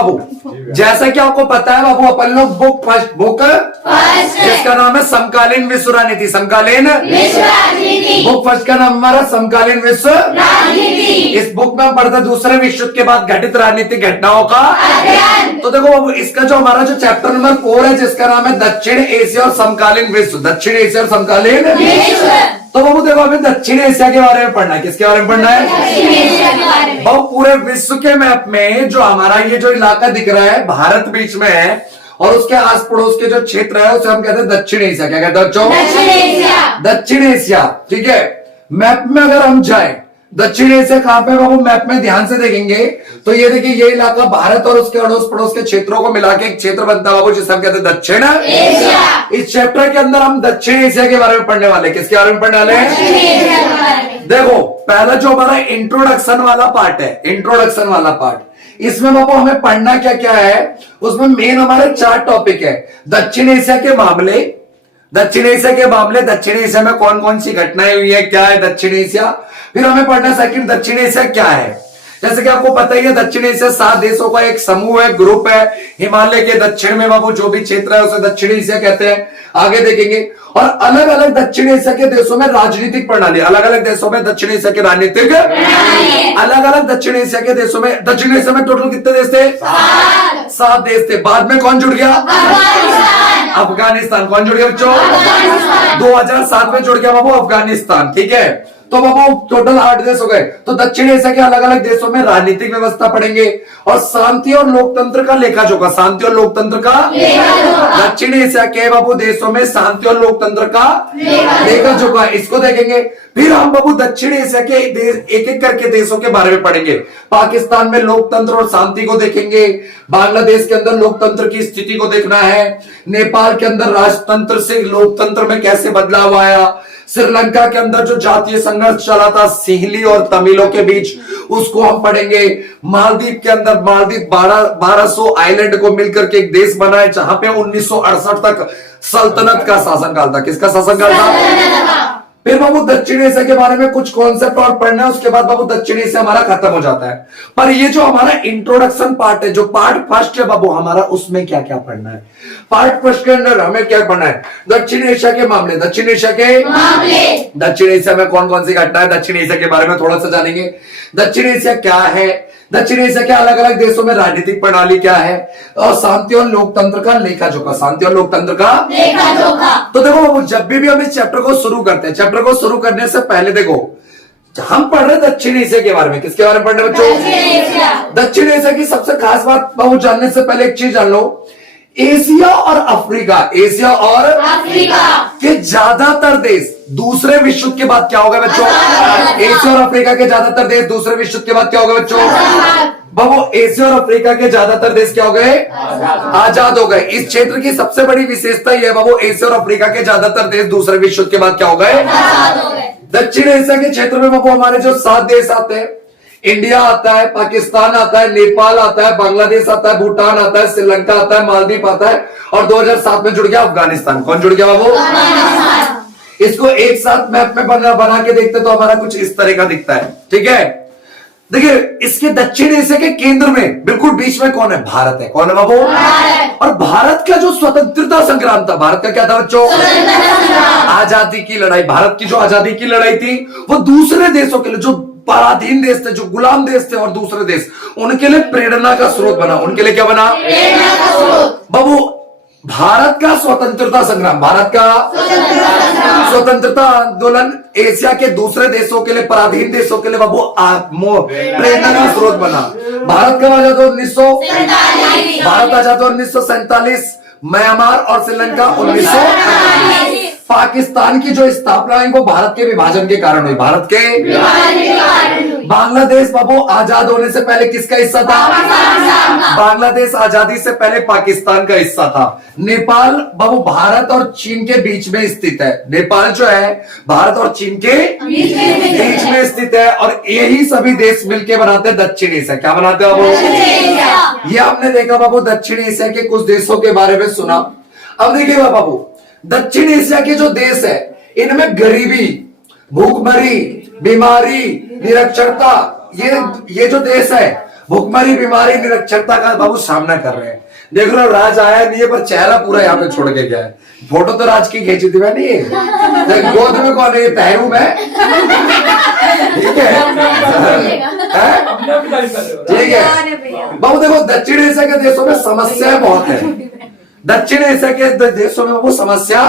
बाबू, जैसा कि आपको पता है बाबू, अपन लोग बुक जिसका नाम है समकालीन विश्व राजनीति, समकालीन विश्व राजनीति। बुक फर्स्ट का नाम हमारा समकालीन विश्व राजनीति। इस बुक में हम पढ़ते हैं दूसरे विश्व युद्ध के बाद घटित राजनीतिक घटनाओं का अध्ययन। तो देखो बाबू, इसका जो हमारा जो चैप्टर नंबर 4 है जिसका नाम है दक्षिण एशिया और समकालीन विश्व, दक्षिण एशिया और समकालीन विश्व। तो बाबू देखो, हमें दक्षिण एशिया के बारे में पढ़ना है। किसके बारे में पढ़ना है? दक्षिण एशिया के बारे में। बाबू पूरे विश्व के मैप में जो हमारा ये जो इलाका दिख रहा है, भारत बीच में है और उसके आस पड़ोस के जो क्षेत्र है उसे हम कहते हैं दक्षिण एशिया। क्या कहते हैं बच्चों? दक्षिण एशिया। दक्षिण एशिया, ठीक है। मैप में अगर हम जाएं दक्षिण एशिया कहां पे बाबू, मैप में ध्यान से देखेंगे तो ये देखिए, ये इलाका भारत और उसके अड़ोस पड़ोस के क्षेत्रों को मिला के एक क्षेत्र बनता है बाबू, जिसे हम कहते हैं दक्षिण एशिया। इस चैप्टर के अंदर हम दक्षिण एशिया के बारे में पढ़ने वाले। किसके बारे में पढ़ने वाले हैं? दक्षिण एशिया के बारे में। देखो, पहला जो हमारा इंट्रोडक्शन वाला पार्ट है, इंट्रोडक्शन वाला पार्ट, इसमें बाबू हमें पढ़ना क्या क्या है, उसमें मेन हमारे 4 टॉपिक है। दक्षिण एशिया के मामले, दक्षिण एशिया के मामले, दक्षिण एशिया में कौन कौन सी घटनाएं हुई है, क्या है दक्षिण एशिया। फिर हमें पढ़ना सेकंड, दक्षिण एशिया क्या है। जैसे कि आपको पता ही है, दक्षिण एशिया 7 देशों का एक समूह है, ग्रुप है। हिमालय के दक्षिण में बाबू जो भी क्षेत्र है उसे दक्षिण एशिया कहते हैं। आगे देखेंगे, और अलग अलग दक्षिण एशिया के देशों में राजनीतिक प्रणाली, अलग अलग देशों में दक्षिण एशिया के राजनीतिक अलग अलग दक्षिण एशिया के देशों में, दक्षिण एशिया में टोटल कितने देश थे? 7 देश थे। बाद में कौन जुड़ गया? अफगानिस्तान। कौन जुड़ गया बच्चों? 2007 में जुड़ गया बाबू अफगानिस्तान, ठीक है। तो बाबू टोटल 8 देश हो गए। तो दक्षिण एशिया के अलग अलग देशों में राजनीतिक व्यवस्था पढ़ेंगे और शांति और लोकतंत्र का लेखा जोखा, शांति और लोकतंत्र का दक्षिण एशिया के बाबू देशों में शांति और लोकतंत्र का लेखा जोखा, इसको देखेंगे। फिर हम बाबू दक्षिण एशिया के एक एक करके देशों के बारे में पढ़ेंगे। पाकिस्तान में लोकतंत्र और शांति को देखेंगे, बांग्लादेश के अंदर लोकतंत्र की स्थिति को देखना है, नेपाल के अंदर राजतंत्र से लोकतंत्र में कैसे बदलाव आया, श्रीलंका के अंदर जो जातीय संघर्ष चला था सिंहली और तमिलों के बीच, उसको हम पढ़ेंगे। मालदीव के अंदर, मालदीव 1200 आइलैंड को मिलकर के एक देश बना है जहां पे 1968 तक सल्तनत का शासनकाल था। किसका शासनकाल था? फिर बाबू दक्षिण एशिया के बारे में कुछ कॉन्सेप्ट और पढ़ना है, उसके बाद बाबू दक्षिण एशिया हमारा खत्म हो जाता है। पर ये जो हमारा इंट्रोडक्शन पार्ट है, जो पार्ट फर्स्ट है बाबू हमारा, उसमें क्या क्या पढ़ना है? पार्ट फर्स्ट के अंदर हमें क्या पढ़ना है? दक्षिण एशिया के मामले, दक्षिण एशिया के मामले, दक्षिण एशिया में कौन कौन सी घटना है, दक्षिण एशिया के बारे में थोड़ा सा जानेंगे। दक्षिण एशिया क्या है, दक्षिण एशिया के अलग अलग देशों में राजनीतिक प्रणाली क्या है, और शांति और लोकतंत्र का लेखा जोखा, शांति और लोकतंत्र का लेखा जोखा। तो देखो बाबू, जब भी हम इस चैप्टर को शुरू करते हैं, चैप्टर को शुरू करने से पहले देखो, हम पढ़ रहे दक्षिण एशिया के बारे में। किसके बारे में पढ़ रहे बच्चों? दक्षिण एशिया की सबसे खास बात बाबू जानने से पहले एक चीज जान लो, एशिया और अफ्रीका, एशिया और अफ्रीका के ज्यादातर देश दूसरे विश्व युद्ध के बाद क्या होगा बच्चों? एशिया और अफ्रीका के ज्यादातर देश दूसरे विश्व युद्ध के बाद क्या होगा बच्चों? बाबू एशिया और अफ्रीका के ज्यादातर देश क्या हो गए? आजाद हो गए। इस क्षेत्र की सबसे बड़ी विशेषता यह है बाबू, एशिया और अफ्रीका के ज्यादातर देश दूसरे विश्व युद्ध के बाद क्या हो गए? दक्षिण एशिया के क्षेत्र में बाबू हमारे जो 7 देश आते हैं, इंडिया आता है, पाकिस्तान आता है, नेपाल आता है, बांग्लादेश आता है, भूटान आता है, श्रीलंका आता है, मालदीव आता है, और 2007 में जुड़ गया अफगानिस्तान। कौन जुड़ गया बाबू? इसको एक साथ मैप में बना के देखते तो हमारा कुछ इस तरह का दिखता है, ठीक है। देखिए, इसके दक्षिण एशिया के केंद्र में बिल्कुल बीच में कौन है? भारत है। कौन है बाबू? और भारत का जो स्वतंत्रता संग्राम था, भारत का क्या था बच्चों? आजादी की लड़ाई। भारत की जो आजादी की लड़ाई थी वो दूसरे देशों के लिए, जो पराधीन देश थे, जो गुलाम देश थे, और दूसरे देश, उनके लिए प्रेरणा का स्रोत बना। उनके लिए क्या बना? प्रेरणा का स्रोत। बाबू भारत का स्वतंत्रता संग्राम, भारत का स्वतंत्रता आंदोलन एशिया के दूसरे देशों के लिए, पराधीन देशों के लिए बाबू प्रेरणा का स्रोत बना। भारत कब आजाद हुआ? 1947। भारत आजाद हुआ 1947। म्यांमार और श्रीलंका 1948। पाकिस्तान की जो स्थापना है वो भारत के विभाजन के कारण हुई। भारत के विभाजन के कारण। बांग्लादेश बाबू आजाद होने से पहले किसका हिस्सा था? बांग्लादेश आजादी से पहले पाकिस्तान का हिस्सा था। नेपाल बाबू भारत और चीन के बीच में स्थित है। नेपाल जो है भारत और चीन के बीच में स्थित है, और यही सभी देश मिलकर बनाते हैं दक्षिण एशिया। क्या बनाते हैं बाबू? ये आपने देखा बाबू, दक्षिण एशिया के कुछ देशों के बारे में सुना। अब देखिएगा बाबू, दक्षिण एशिया के जो देश है इनमें गरीबी, भूखमरी, बीमारी, निरक्षरता, ये जो देश है भुखमरी, बीमारी, निरक्षरता का बाबू सामना कर रहे हैं। देख लो राज आया नहीं है पर चेहरा पूरा यहाँ पे छोड़ के गया है। फोटो तो राज की खींची थी मैंने, ये गोद में कौन है, ये पहरू में, ठीक है, ठीक है बाबू। देखो दक्षिण एशिया के देशों में समस्याएं बहुत है, दक्षिण एशिया के देशों में बाबू समस्या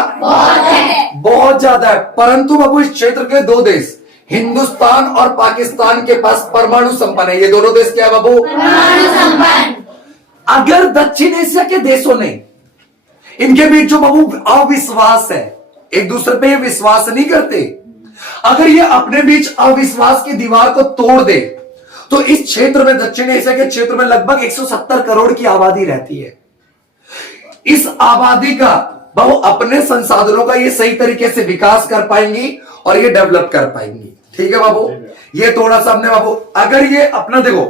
बहुत ज्यादा है, परंतु बाबू इस क्षेत्र के दो देश हिंदुस्तान और पाकिस्तान के पास परमाणु संपन्न है। ये दोनों देश क्या है बाबू, परमाणु संपन्न। अगर दक्षिण एशिया के देशों ने इनके बीच जो बाबू अविश्वास है, एक दूसरे पे ये विश्वास नहीं करते, अगर ये अपने बीच अविश्वास की दीवार को तोड़ दे तो इस क्षेत्र में, दक्षिण एशिया के क्षेत्र में लगभग 170 करोड़ की आबादी रहती है। इस आबादी का बाबू अपने संसाधनों का ये सही तरीके से विकास कर पाएंगी और ये डेवलप कर पाएंगी। ठीक है बाबू, ये थोड़ा सा हमने बाबू, अगर ये अपना देखो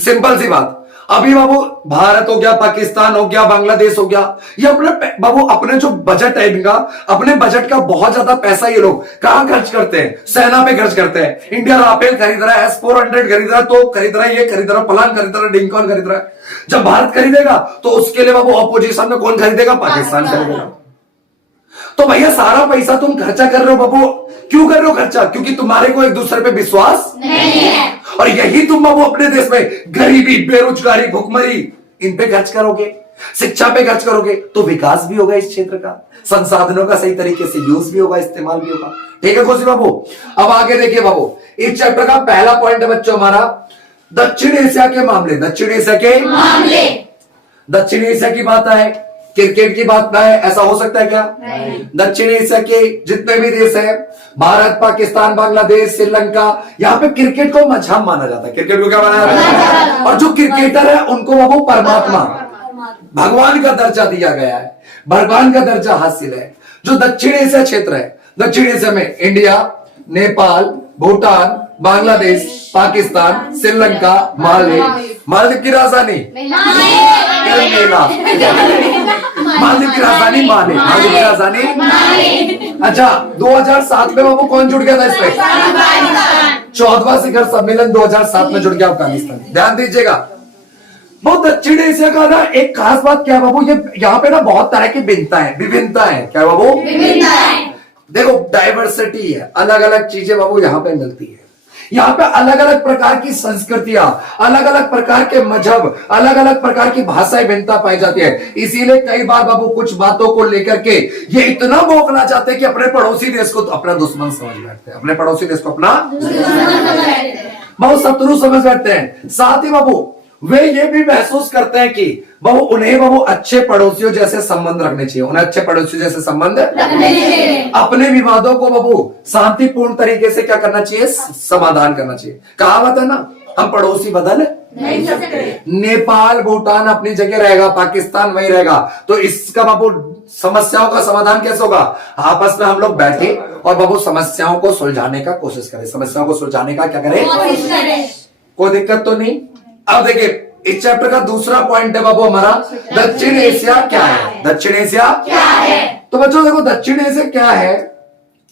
सिंपल सी बात, अभी बाबू भारत हो गया, पाकिस्तान हो गया, बांग्लादेश हो गया, ये अपने बाबू अपने जो बजट है इनका, अपने बजट का बहुत ज्यादा पैसा ये लोग कहां खर्च करते हैं, सेना पे खर्च करते हैं। इंडिया राफेल खरीद रहा है, S-400 खरीद रहा है, तो खरीद रहा है, ये खरीद रहा है, फलान खरीद रहा है, डिंकॉन खरीद रहा है। जब भारत खरीदेगा तो उसके लिए बाबू ऑपोजिशन में कौन खरीदेगा, पाकिस्तान खरीदेगा। तो भैया सारा पैसा तुम खर्चा कर रहे हो बाबू, क्यों कर रहे हो खर्चा, क्योंकि तुम्हारे को एक दूसरे पे विश्वास नहीं है, और यही तुम बाबू अपने देश में गरीबी, बेरोजगारी, भुखमरी इन पे खर्च करोगे, शिक्षा पे खर्च करोगे तो विकास भी होगा इस क्षेत्र का, संसाधनों का सही तरीके से यूज भी होगा, इस्तेमाल भी होगा। ठीक है खुशी बाबू, अब आगे देखिए बाबू, इस चैप्टर का पहला पॉइंट है बच्चों हमारा दक्षिण एशिया के मामले। दक्षिण एशिया के मामले, दक्षिण एशिया की बात है, क्रिकेट की बात है, ऐसा हो सकता है क्या? दक्षिण एशिया के जितने भी देश हैं, भारत, पाकिस्तान, बांग्लादेश, श्रीलंका, यहाँ पे क्रिकेट को मजहब माना जाता है। क्रिकेट को क्या माना जाता है? और जो क्रिकेटर है उनको वो परमात्मा, भगवान का दर्जा दिया गया है, भगवान का दर्जा हासिल है। जो दक्षिण एशिया क्षेत्र है, दक्षिण एशिया में इंडिया, नेपाल, भूटान, बांग्लादेश, पाकिस्तान, श्रीलंका, मालदीव की राजधानी मालदीव की राजधानी माले, मालदीव की राजधानी। अच्छा 2007 में बाबू कौन जुड़ गया था इसमें? 14वां शिखर सम्मेलन 2007 में जुड़ गया अफगानिस्तान। ध्यान दीजिएगा, बहुत दक्षिण एशिया का ना एक खास बात क्या है बाबू, ये यहाँ पे ना बहुत तरह की भिन्नता है, विभिन्नता है। क्या बाबू? देखो डाइवर्सिटी है, अलग अलग चीजें बाबू यहाँ पे मिलती है। यहाँ पे अलग अलग प्रकार की संस्कृतियां, अलग अलग प्रकार के मजहब, अलग अलग प्रकार की भाषाएं भिन्नता पाई जाती है। इसीलिए कई बार बाबू कुछ बातों को लेकर के ये इतना बौखला जाते हैं कि अपने पड़ोसी देश को तो अपना दुश्मन समझ बैठते हैं, अपने पड़ोसी देश को अपना बहुत शत्रु समझ बैठते हैं। साथ ही बाबू वे ये भी महसूस करते हैं कि बाबू उन्हें बाबू अच्छे पड़ोसियों जैसे संबंध रखने चाहिए, उन्हें अच्छे पड़ोसियों जैसे संबंध अपने विवादों को बाबू शांतिपूर्ण तरीके से क्या करना चाहिए, समाधान करना चाहिए। कहावत है ना, हम पड़ोसी बदल नहीं सकते। नेपाल, भूटान अपनी जगह रहेगा, पाकिस्तान वही रहेगा, तो इसका बाबू समस्याओं का समाधान कैसे होगा? आपस में हम लोग बैठे और बाबू समस्याओं को सुलझाने का कोशिश करें, समस्याओं को सुलझाने का क्या करें, कोई दिक्कत तो नहीं। अब देखिए इस चैप्टर का दूसरा पॉइंट है बाबू हमारा, दक्षिण एशिया क्या है? दक्षिण एशिया क्या है? तो बच्चों देखो दक्षिण एशिया क्या है,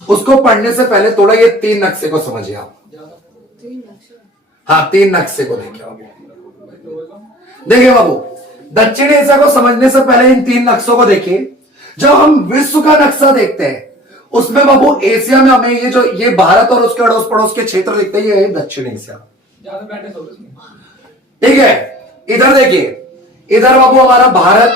उसको पढ़ने से पहले थोड़ा ये 3 नक्शे को समझिए आप। हाँ 3 नक्शे को देखिए। देखिए बाबू दक्षिण एशिया को समझने से पहले इन 3 नक्शों को देखिए। जब हम विश्व का नक्शा देखते हैं उसमें बाबू एशिया में हमें ये जो ये भारत और उसके अड़ोस पड़ोस के क्षेत्र दिखते हैं, ये है दक्षिण एशिया। ठीक है, इधर देखिए, इधर बाबू हमारा भारत,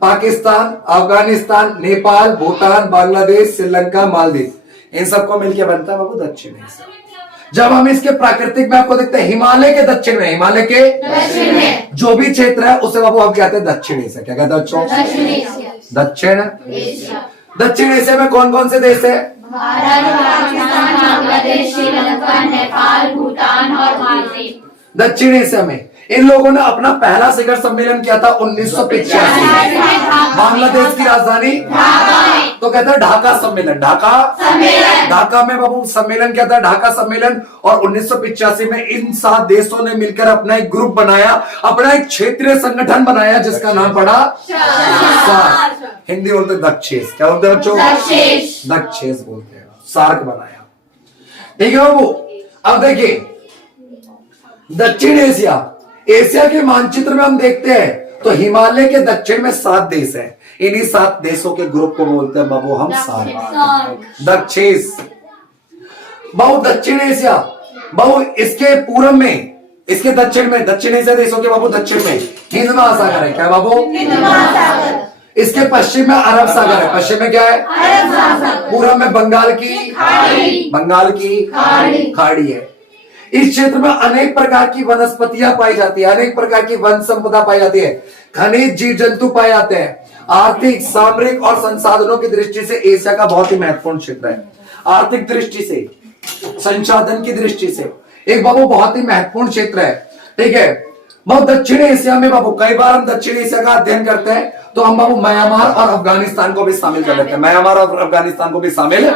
पाकिस्तान, अफगानिस्तान, नेपाल, भूटान, बांग्लादेश, श्रीलंका, मालदीव, इन सबको मिलकर बनता है बाबू दक्षिण एशिया। जब हम इसके प्राकृतिक में आपको देखते हैं हिमालय के दक्षिण में, हिमालय के दक्षिण में जो भी क्षेत्र है उसे बाबू हम कहते हैं दक्षिण एशिया। क्या कहते हैं बच्चों? दक्षिण एशिया। दक्षिण एशिया में कौन कौन से देश है? भारत, पाकिस्तान, बांग्लादेश, श्रीलंका, नेपाल, भूटान और मालदीव। दक्षिण एशिया में इन लोगों ने अपना पहला शिखर सम्मेलन किया था 1985। बांग्लादेश की राजधानी तो कहता है ढाका सम्मेलन, ढाका में बाबू सम्मेलन किया था, ढाका सम्मेलन। और 1985 में इन 7 देशों ने मिलकर अपना एक ग्रुप बनाया, अपना एक क्षेत्रीय संगठन बनाया जिसका नाम पड़ा सार्क। हिंदी बोलते दक्षेश। क्या बोलते हैं बच्चों? दक्षेश बोलते हैं, सार्क बनाया। ठीक है बाबू, अब देखिए दक्षिण एशिया एशिया के मानचित्र में हम देखते हैं तो हिमालय के दक्षिण में 7 देश हैं। इन्हीं 7 देशों के ग्रुप को बोलते हैं बाबू हम सार्क। दक्षिण बहु दक्षिण एशिया बहु इसके पूर्व में, इसके दक्षिण में, दक्षिण एशिया देशों के बाबू दक्षिण में हिंद महासागर है। क्या बाबू? इसके पश्चिम में अरब सागर है। पश्चिम में क्या है? पूर्व में बंगाल की खाड़ी है। इस क्षेत्र में अनेक प्रकार की वनस्पतियां पाई जाती है, अनेक प्रकार की वन संपदा पाई जाती है, खनिज जीव जंतु पाए जाते हैं। आर्थिक, सामरिक और संसाधनों की दृष्टि से एशिया का बहुत ही महत्वपूर्ण क्षेत्र है। आर्थिक दृष्टि से, संसाधन की दृष्टि से एक बाबू बहुत ही महत्वपूर्ण क्षेत्र है। ठीक है। बाबू दक्षिण एशिया में बाबू कई बार हम दक्षिण एशिया का अध्ययन करते हैं तो हम बाबू म्यांमार और अफगानिस्तान को भी शामिल कर लेते हैं। म्यांमार और अफगानिस्तान को भी शामिल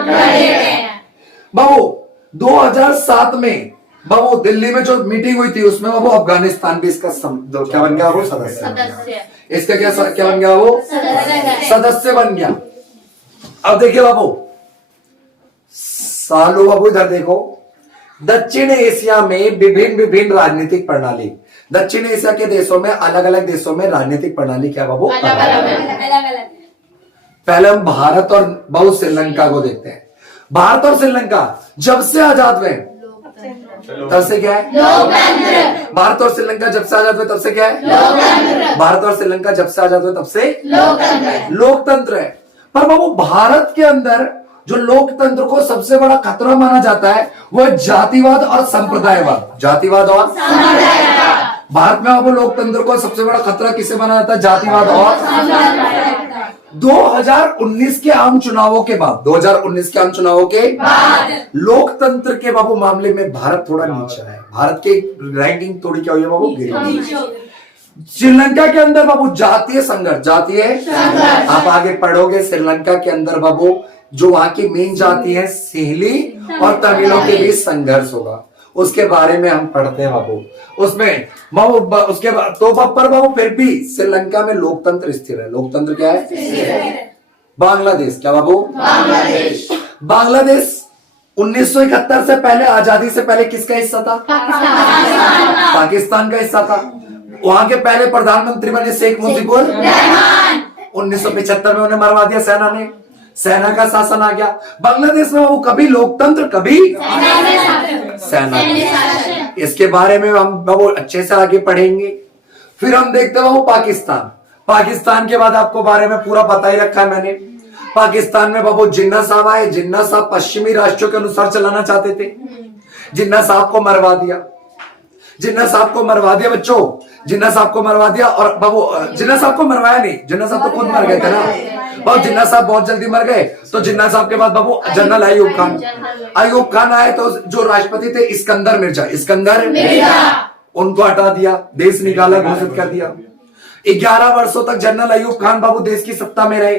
बाबू 2007 में बाबू दिल्ली में जो मीटिंग हुई थी उसमें बाबू अफगानिस्तान भी इसका क्या बन गया? वो सदस्य। इसका क्या बन गया? वो सदस्य बन गया। अब देखिए बाबू, सालो बाबू इधर देखो, दक्षिण एशिया में विभिन्न राजनीतिक प्रणाली, दक्षिण एशिया के देशों में अलग अलग देशों में राजनीतिक प्रणाली क्या बाबू? पहले हम भारत और बाबू श्रीलंका को देखते हैं। भारत और श्रीलंका जब से आजाद हुए तब से क्या है? लोकतंत्र। भारत और श्रीलंका जब से आजाद हुए तब से क्या है? लोकतंत्र। भारत और श्रीलंका जब से आजाद हुए तब से लोकतंत्र है। पर बाबू भारत के अंदर जो लोकतंत्र को सबसे बड़ा खतरा माना जाता है वो जातिवाद और संप्रदायवाद। जातिवाद और भारत में बाबू लोकतंत्र को सबसे बड़ा खतरा किसे माना जाता है? जातिवाद और 2019 के आम चुनावों के बाद, 2019 के आम चुनावों के बाद लोकतंत्र के बाबू मामले में भारत थोड़ा नीचे है। भारत की रैंकिंग थोड़ी क्या हुई है बाबू? श्रीलंका के अंदर बाबू जातीय संघर्ष, आप आगे पढ़ोगे श्रीलंका के अंदर बाबू जो वहां की मेन जाति है सिंहली और तमिलों के बीच संघर्ष होगा, उसके बारे में हम पढ़ते हैं बाबू। उसमें बाबू उसके बाद तो पर बाबू फिर भी श्रीलंका में लोकतंत्र स्थिर है। लोकतंत्र क्या है? बांग्लादेश क्या बाबू? बांग्लादेश 1971 से पहले, आजादी से पहले किसका हिस्सा था? पाकिस्तान का हिस्सा था। वहां के पहले प्रधानमंत्री बने शेख मुजीबुर रहमान। 1975 में उन्हें मरवा दिया सेना ने, सेना का शासन आ गया। बांग्लादेश में वो कभी लोकतंत्र कभी सेना। इसके बारे में हम बाबू अच्छे से आगे पढ़ेंगे। फिर हम देखते हैं वो पाकिस्तान। पाकिस्तान के बाद आपको बारे में पूरा पता ही रखा है मैंने। पाकिस्तान में बाबू जिन्ना साहब आए। जिन्ना साहब पश्चिमी राष्ट्रों के अनुसार चलाना चाहते थे। जिन्ना साहब को मरवा दिया। जिन्ना साहब को मरवा दिया बच्चों, जिन्ना साहब को मरवा दिया। और बाबू जिन्ना साहब को मरवाया नहीं, जिन्ना साहब तो खुद मर गए थे ना। बाबू जिन्ना साहब बहुत जल्दी मर गए तो जिन्ना साहब के बाद बाबू जनरल अयूब खान आए तो जो राष्ट्रपति थे इस्कंदर मिर्जा, उनको हटा दिया, देश निकाला, घोषित कर दिया। 11 वर्षों तक जनरल अयूब खान बाबू देश की सत्ता में रहे।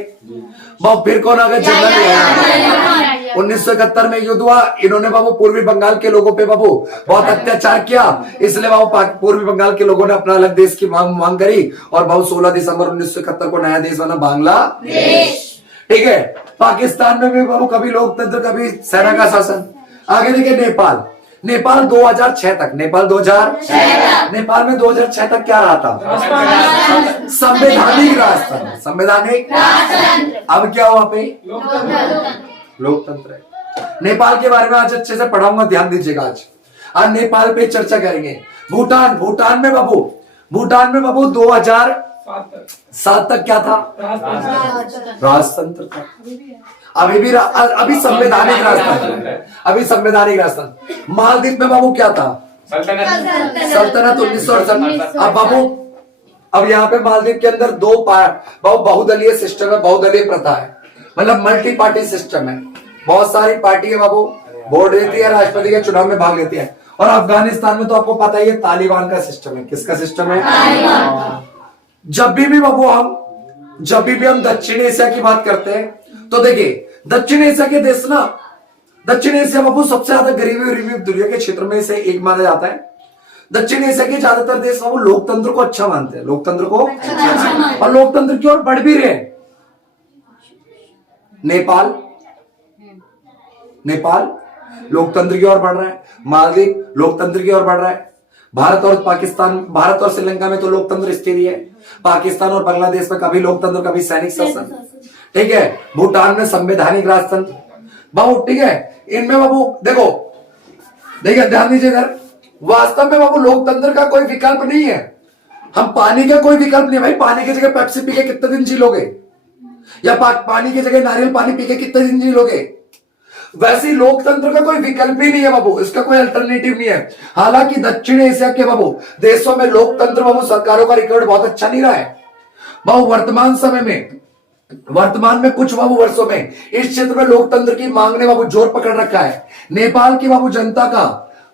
बाबू फिर कौन आ गया? जनरल 1971 में युद्ध हुआ। इन्होंने बाबू पूर्वी बंगाल के लोगों पे बाबू बहुत अत्याचार किया, इसलिए बाबू पूर्वी बंगाल के लोगों ने अपना अलग देश की मांग करी और बाबू 16 दिसंबर 1971 को नया देश बना बांग्लादेश। ठीक है। पाकिस्तान में भी बाबू कभी लोकतंत्र कभी सेना का शासन। आगे देखिए नेपाल। नेपाल 2006 तक, नेपाल 2006 नेपाल में 2006 तक क्या रहा था? संवैधानिक राष्ट्र, संवैधानिक। अब क्या वहां पे? लोकतंत्र है। नेपाल के बारे में आज अच्छे से पढ़ाऊंगा, ध्यान दीजिएगा। आज नेपाल पे चर्चा करेंगे। भूटान में बाबू 2007 तक क्या था? राजतंत्र था। अभी संवैधानिक राजतंत्र, अभी संवैधानिक राजतंत्र। मालदीव में बाबू क्या था? सल्तनत 1968। अब बाबू अब यहाँ पे मालदीव के अंदर बहुदलीय सिस्टम है, बहुदलीय प्रथा है, मतलब मल्टी पार्टी सिस्टम है। बहुत सारी पार्टी है बाबू, वोट देती है, राष्ट्रपति के चुनाव में भाग लेती है। और अफगानिस्तान में तो आपको पता ही है तालिबान का सिस्टम है। किसका सिस्टम है? जब भी बाबू हम दक्षिण एशिया की बात करते हैं तो देखिए दक्षिण एशिया के देश ना, दक्षिण एशिया बाबू सबसे ज्यादा गरीबी दुनिया के क्षेत्र में से एक माना जाता है। दक्षिण एशिया के ज्यादातर देश बाबू लोकतंत्र को अच्छा मानते हैं, लोकतंत्र को और लोकतंत्र की ओर बढ़ भी रहे। नेपाल लोकतंत्र की ओर बढ़ रहा है। मालदीव लोकतंत्र की ओर बढ़ रहा है। भारत और पाकिस्तान, भारत और श्रीलंका में तो लोकतंत्र स्थिति है, पाकिस्तान और बांग्लादेश में कभी लोकतंत्र कभी सैनिक शासन, ठीक है। भूटान में संवैधानिक राजतंत्र बाबू, ठीक है। इनमें बाबू देखो, देखिए ध्यान दीजिए इधर, वास्तव में बाबू लोकतंत्र का कोई विकल्प नहीं है। हम पानी का कोई विकल्प नहीं है भाई, पानी की जगह पेप्सी पी के कितने दिन जी लोगे, या पानी की जगह नारियल पानी पी के कितने दिन जी लोगे। वैसे लोकतंत्र का कोई विकल्प ही नहीं है बाबू, इसका कोई अल्टरनेटिव नहीं है। हालांकि दक्षिण एशिया के बाबू देशों में लोकतंत्र बाबू सरकारों का रिकॉर्ड बहुत अच्छा नहीं रहा है बाबू। वर्तमान समय में, वर्तमान में कुछ बाबू वर्षों में इस क्षेत्र में लोकतंत्र की मांग ने बाबू जोर पकड़ रखा है। नेपाल की बाबू जनता का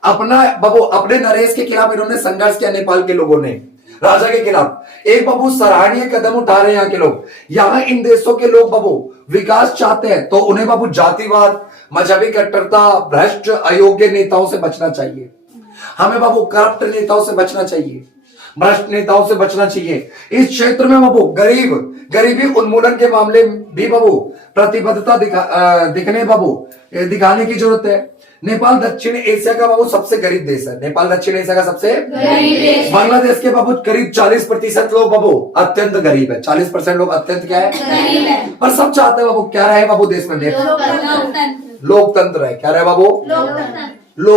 अपना बाबू अपने नरेश के खिलाफ इन्होंने संघर्ष किया, नेपाल के लोगों ने राजा के खिलाफ। एक बाबू सराहनीय कदम उठा रहे हैं यहाँ के लोग। यहाँ इन देशों के लोग बाबू विकास चाहते हैं तो उन्हें बाबू जातिवाद, मजहबी कट्टरता, भ्रष्ट अयोग्य नेताओं से बचना चाहिए। हमें बाबू करप्ट नेताओं से बचना चाहिए, भ्रष्ट नेताओं से बचना चाहिए। इस क्षेत्र में बाबू गरीबी उन्मूलन के मामले भी बाबू प्रतिबद्धता दिखाने की जरूरत है। नेपाल दक्षिण एशिया का बाबू सबसे गरीब देश है। नेपाल दक्षिण एशिया का सबसे गरीब देश। बांग्लादेश के बाबू करीब 40% लोग बाबू अत्यंत गरीब है। 40% लोग अत्यंत क्या है, गरीब है। पर सब चाहते हैं बाबू क्या रहे बाबू देश में, लोकतंत्र। लोकतंत्र है। क्या रहे बाबू, लोकतंत्र। लोकतंत्र।